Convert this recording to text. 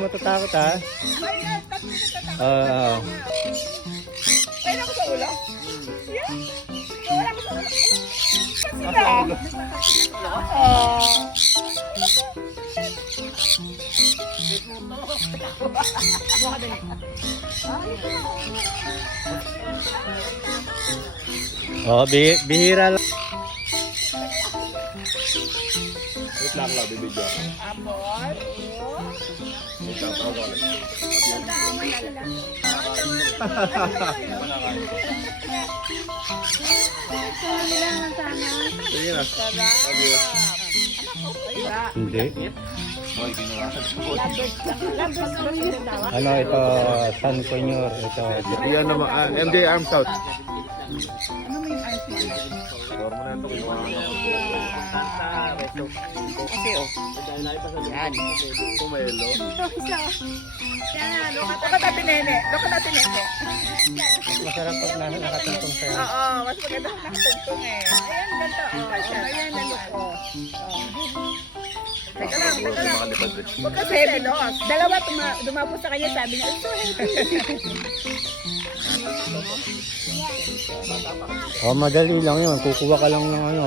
Matatakot ha? Kaya ako sa ulo? Yeah. Wala ko sa ulo. Kasi Oh, bihira lang. Wait lang lang, bibidyo ako. Amor. Wait lang, tawag ako ulit. Sige na. Love you. Hindi. Boy, binawasan ko po. Ano ito, San Conyor, ito. Yan naman, MJ Arms Out. Ano mo yung eyes mo? Door mo na ito kung mga Kasi oh. Yan. Tumelo. Yan, look at natin nene. Look at natin nene. Masarap pag nakatungtong sa'yo. Oo, mas maganda kung nakatugtong eh. Ayan, ganito. Ayan, nalok ko. Teka lang, teka lang. Makalipad rin. Huwag kasi bilos. Dalawa dumapos sa kanya, sabi niya, so heavy. Oh, madali lang yun. Kukuha ka lang ng ano.